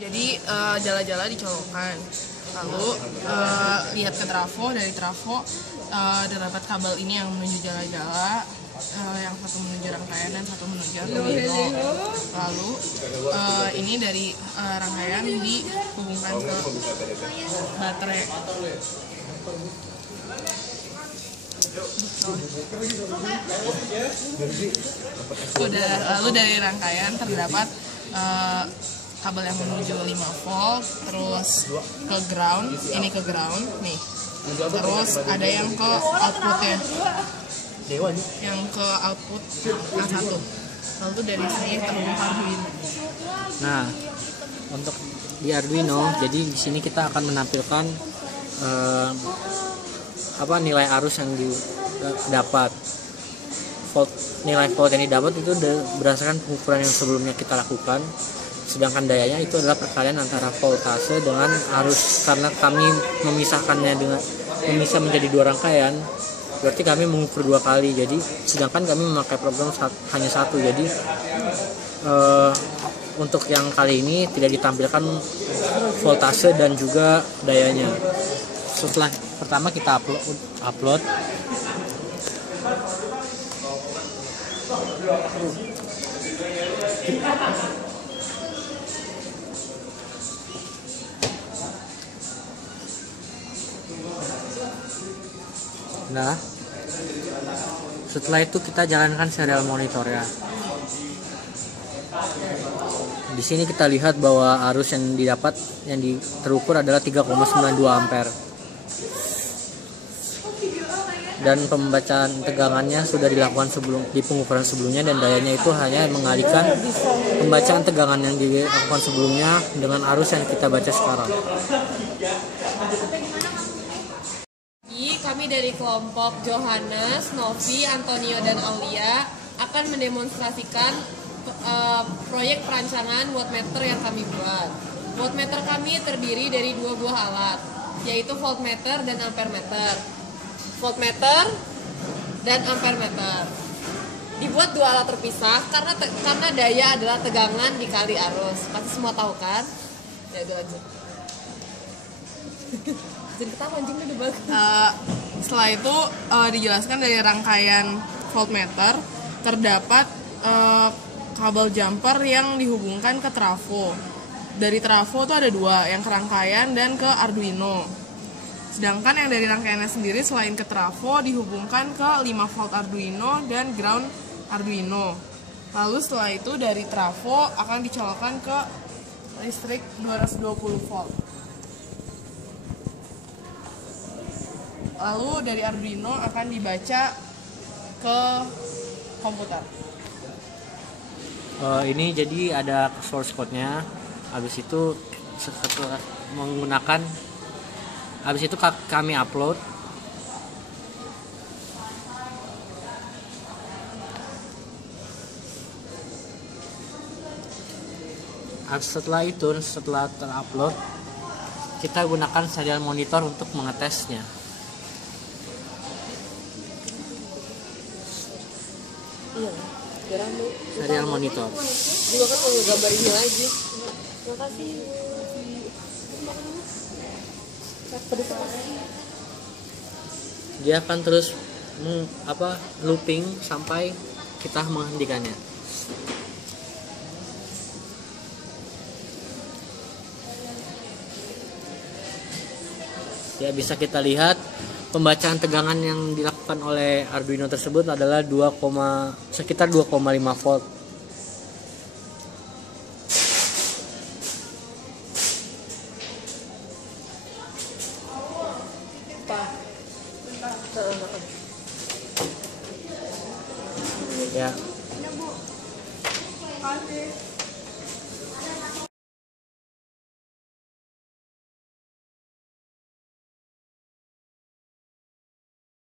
Jadi jala-jala dicolokkan, lalu lihat ke trafo, dari trafo terdapat kabel ini yang menuju jala-jala, yang satu menuju rangkaian dan satu menuju Arduino. Lalu ini dari rangkaian dihubungkan ke baterai. Lalu dari rangkaian terdapat kabel yang menuju 5 volt, terus ke ground, ini ke ground nih. Terus ada yang ke outputnya, yang ke output A1. Lalu dari sini terhubung ke Arduino. Nah, untuk di Arduino, jadi di sini kita akan menampilkan nilai arus yang didapat. Nilai volt yang didapat itu berdasarkan pengukuran yang sebelumnya kita lakukan. Sedangkan dayanya itu adalah perkalian antara voltase dengan arus. Karena kami memisahkannya memisah menjadi dua rangkaian, berarti kami mengukur dua kali. Jadi sedangkan kami memakai program hanya satu. Jadi untuk yang kali ini tidak ditampilkan voltase dan juga dayanya. Setelah pertama kita upload. Nah, setelah itu kita jalankan serial monitor ya. Di sini kita lihat bahwa arus yang didapat terukur adalah 3,92 ampere. Dan pembacaan tegangannya sudah dilakukan di pengukuran sebelumnya, dan dayanya itu hanya mengalihkan pembacaan tegangan yang dilakukan sebelumnya dengan arus yang kita baca sekarang. Kami dari kelompok Johannes, Novi, Antonio, dan Aulia akan mendemonstrasikan proyek perancangan wattmeter yang kami buat. Wattmeter kami terdiri dari dua buah alat, yaitu voltmeter dan ampermeter. Voltmeter dan ampermeter dibuat dua alat terpisah karena daya adalah tegangan dikali arus. Pasti semua tahu kan? Ya udah lanjut. Jadi ketawa anjing udah bagus. Setelah itu dijelaskan dari rangkaian voltmeter terdapat kabel jumper yang dihubungkan ke trafo. Dari trafo itu ada dua, yang ke rangkaian dan ke Arduino. Sedangkan yang dari rangkaiannya sendiri selain ke trafo dihubungkan ke 5 volt Arduino dan ground Arduino. Lalu setelah itu dari trafo akan dicolokkan ke listrik 220 volt. Lalu dari Arduino akan dibaca ke komputer. Ini jadi ada source code-nya. Habis itu setelah menggunakan, habis itu kami upload. Setelah terupload, kita gunakan serial monitor untuk mengetesnya. Iya, Serial monitor. Juga kan mau gambar ini lagi. Makasih. Dia akan terus looping sampai kita menghentikannya. Ya, bisa kita lihat pembacaan tegangan yang dilakukan oleh Arduino tersebut adalah sekitar 2,5 volt. Ya.